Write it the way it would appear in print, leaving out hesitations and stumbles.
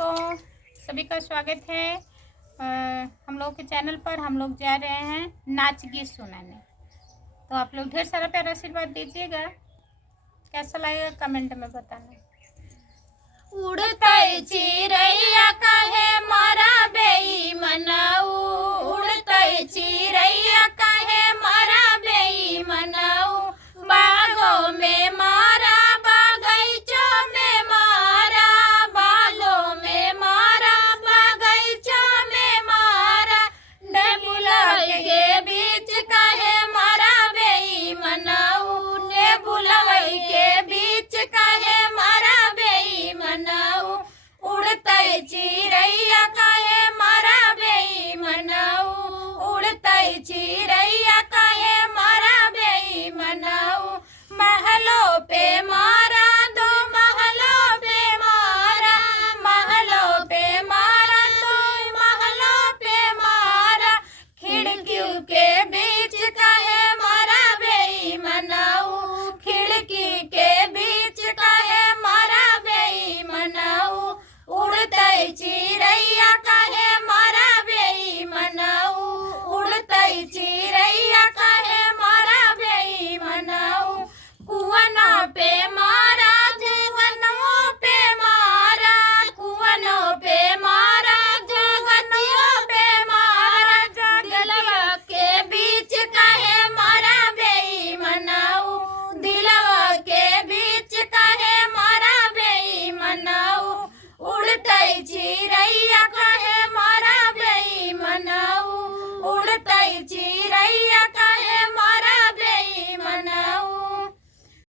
दोस्तों, सभी का स्वागत है। हम लोग के चैनल पर हम लोग जा रहे हैं नाच गीत सुनाने। तो आप लोग ढेर सारा प्यारा आशीर्वाद दीजिएगा। कैसा लगेगा कमेंट में बताना। उड़ते चिरैया